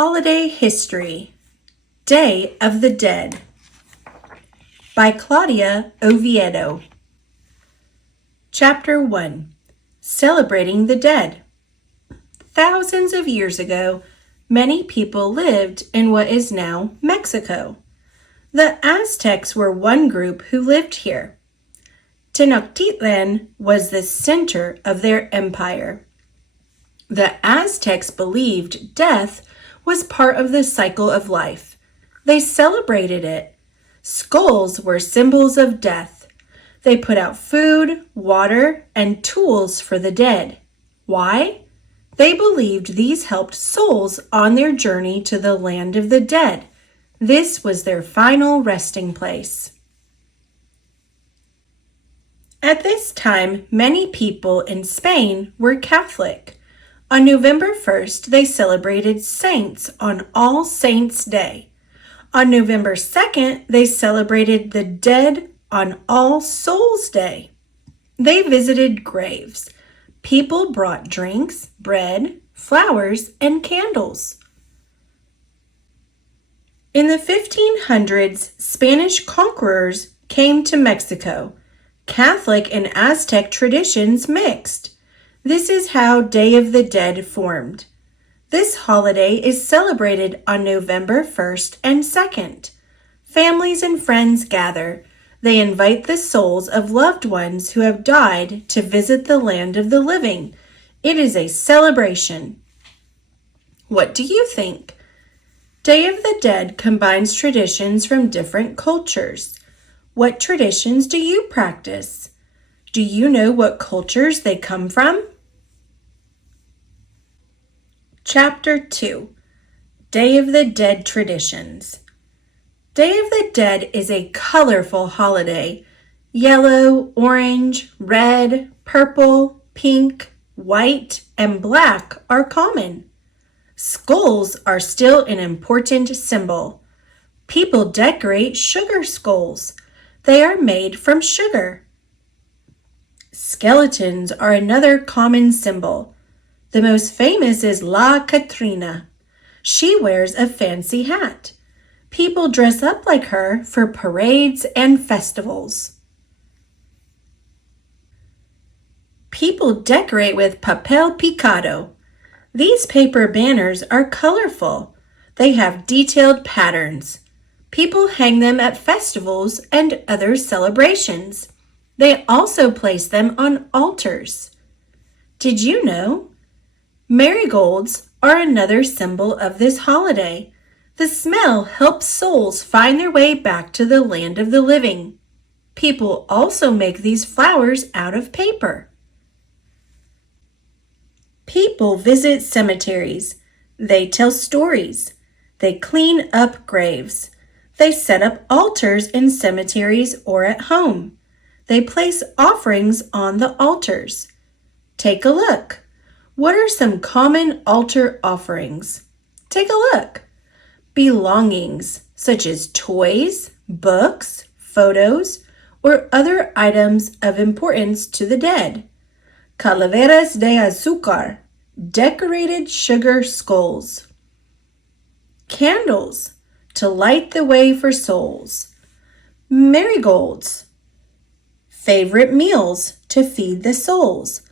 Holiday History, Day of the Dead, by Claudia Oviedo. Chapter 1, Celebrating the Dead. Thousands of years ago, many people lived in what is now Mexico. The Aztecs were one group who lived here. Tenochtitlan was the center of their empire. The Aztecs believed death was part of the cycle of life. They celebrated it. Skulls were symbols of death. They put out food, water, and tools for the dead. Why? They believed these helped souls on their journey to the land of the dead. This was their final resting place. At this time, many people in Spain were Catholic. On November 1st, they celebrated saints on All Saints' Day. On November 2nd, they celebrated the dead on All Souls' Day. They visited graves. People brought drinks, bread, flowers, and candles. In the 1500s, Spanish conquerors came to Mexico. Catholic and Aztec traditions mixed. This is how Day of the Dead formed. This holiday is celebrated on November 1st and 2nd. Families and friends gather. They invite the souls of loved ones who have died to visit the land of the living. It is a celebration. What do you think? Day of the Dead combines traditions from different cultures. What traditions do you practice? Do you know what cultures they come from? Chapter 2, Day of the Dead Traditions. Day of the Dead is a colorful holiday. Yellow, orange, red, purple, pink, white, and black are common. Skulls are still an important symbol. People decorate sugar skulls. They are made from sugar. Skeletons are another common symbol. The most famous is La Catrina. She wears a fancy hat. People dress up like her for parades and festivals. People decorate with papel picado. These paper banners are colorful. They have detailed patterns. People hang them at festivals and other celebrations. They also place them on altars. Did you know? Marigolds are another symbol of this holiday. The smell helps souls find their way back to the land of the living. People also make these flowers out of paper. People visit cemeteries. They tell stories. They clean up graves. They set up altars in cemeteries or at home. They place offerings on the altars. Take a look. What are some common altar offerings? Take a look. Belongings, such as toys, books, photos, or other items of importance to the dead. Calaveras de azúcar, decorated sugar skulls. Candles, to light the way for souls. Marigolds, favorite meals to feed the souls.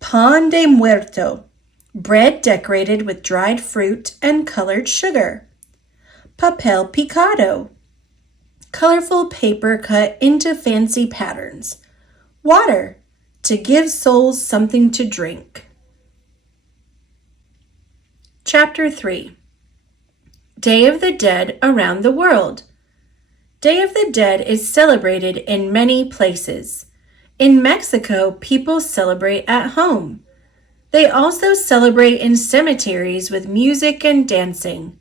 Pan de muerto, bread decorated with dried fruit and colored sugar. Papel picado, colorful paper cut into fancy patterns. Water, to give souls something to drink. Chapter 3, Day of the Dead around the world. Day of the Dead is celebrated in many places. In Mexico, people celebrate at home. They also celebrate in cemeteries with music and dancing.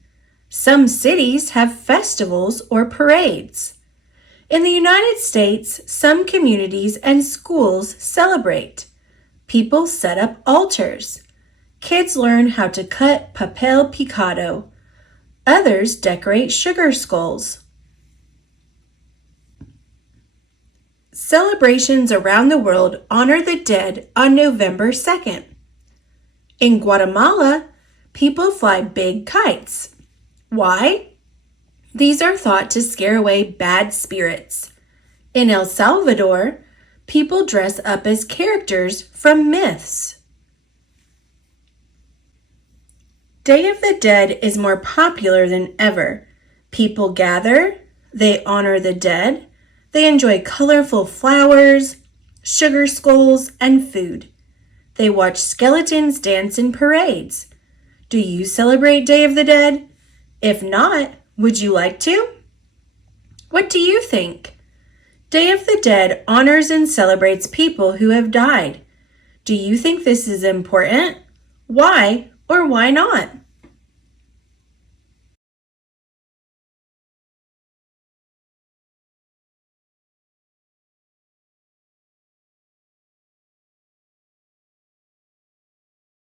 Some cities have festivals or parades. In the United States, some communities and schools celebrate. People set up altars. Kids learn how to cut papel picado. Others decorate sugar skulls. Celebrations around the world honor the dead on November 2nd. In Guatemala, People fly big kites. Why? These are thought to scare away bad spirits. In El Salvador, people dress up as characters from myths. Day of the Dead is more popular than ever. People gather, they honor the dead, they enjoy colorful flowers, sugar skulls, and food. They watch skeletons dance in parades. Do you celebrate Day of the Dead? If not, would you like to? What do you think? Day of the Dead honors and celebrates people who have died. Do you think this is important? Why or why not?